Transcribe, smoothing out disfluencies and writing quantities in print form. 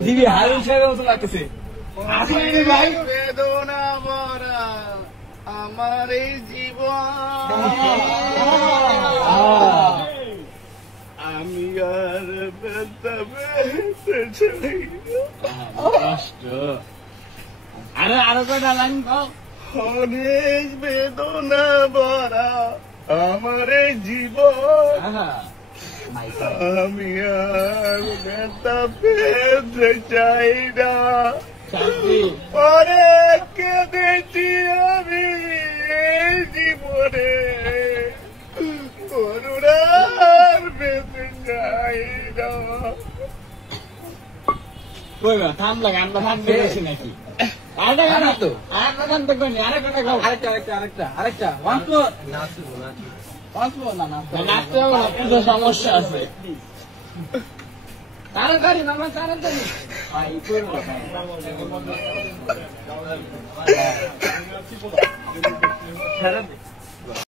দিবি হারুন সাহেবের মতো লাগতেছে। আসলে ভাই বেদনা ভরা আমার এই জীবন, আমি আর ব্যথা পেতে চাই কষ্ট। আরো কয়টা লাইন কও। অনেক বেদনা ভরা আমার এই জীবন, আমি আর ব্যথা পেতে চাই না। অনেক কেঁদেছি আমি এই জীবনে, করুণার পেতে চাই না। থামলা গানটা থামতে গেছি নাকি? আরেকটা গান তো আরেকটা গান তো কইনি, আরেকটা গাও। আরেকটা নাচতে হবে না, পুজো সমস্যা আছে। তাড়াতাড়ি মামা তাড়াতাড়ি।